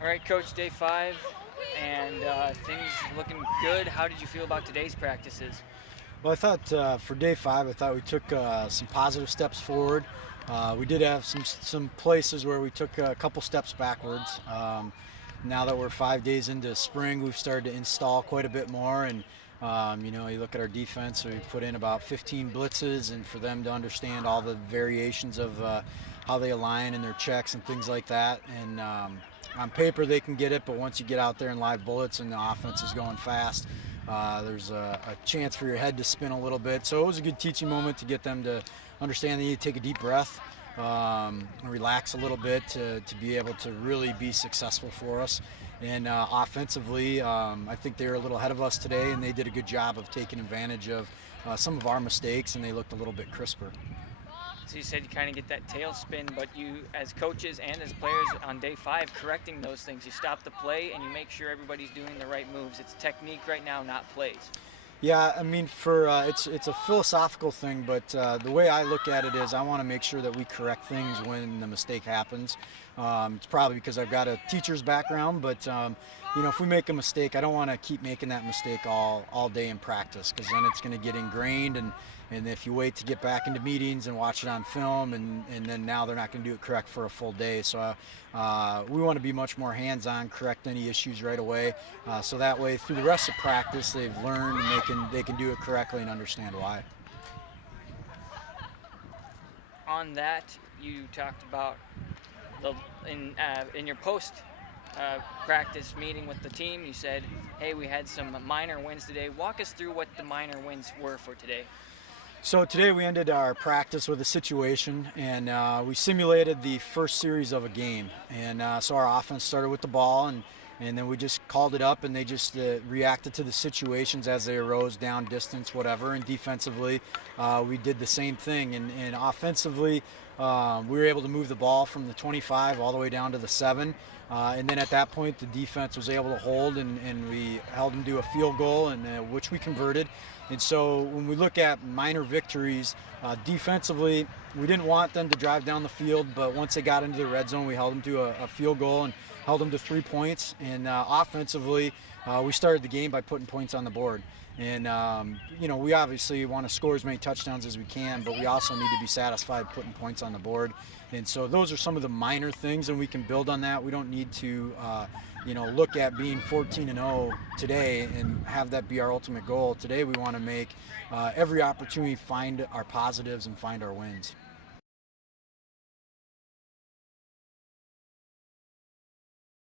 All right, Coach, day 5, and things looking good. How did you feel about today's practices? Well, I thought for day 5, I thought we took some positive steps forward. We did have some places where we took a couple steps backwards. Now that we're 5 days into spring, we've started to install quite a bit more. And you look at our defense. We put in about 15 blitzes, and for them to understand all the variations of how they align and their checks and things like that. And on paper, they can get it, but once you get out there in live bullets and the offense is going fast, there's a chance for your head to spin a little bit. So it was a good teaching moment to get them to understand they need to take a deep breath, relax a little bit to be able to really be successful for us. And offensively, I think they were a little ahead of us today, and they did a good job of taking advantage of some of our mistakes, and they looked a little bit crisper. So you said you kind of get that tailspin, but you, as coaches and as players on day 5, correcting those things. You stop the play and you make sure everybody's doing the right moves. It's technique right now, not plays. Yeah, I mean, it's a philosophical thing, but the way I look at it is I want to make sure that we correct things when the mistake happens. It's probably because I've got a teacher's background, but if we make a mistake, I don't want to keep making that mistake all day in practice, because then it's going to get ingrained, and if you wait to get back into meetings and watch it on film, and then now they're not going to do it correct for a full day. So we want to be much more hands-on, correct any issues right away, so that way through the rest of practice they've learned and they can do it correctly and understand why. On that, you talked about in your post practice meeting with the team. You said, "Hey, we had some minor wins today." Walk us through what the minor wins were for today. So today we ended our practice with a situation, and we simulated the first series of a game. And so our offense started with the ball, and then we just called it up, and they just reacted to the situations as they arose, down, distance, whatever. And defensively, we did the same thing. And offensively, we were able to move the ball from the 25 all the way down to the 7. And then at that point, the defense was able to hold, and we held them to a field goal, and which we converted. And so when we look at minor victories, defensively, we didn't want them to drive down the field, but once they got into the red zone, we held them to a field goal and held them to 3 points. And offensively, we started the game by putting points on the board. And, we obviously want to score as many touchdowns as we can, but we also need to be satisfied putting points on the board. And so those are some of the minor things, and we can build on that. We don't need to, look at being 14-0 today and have that be our ultimate goal. Today we want to make every opportunity find our positives and find our wins.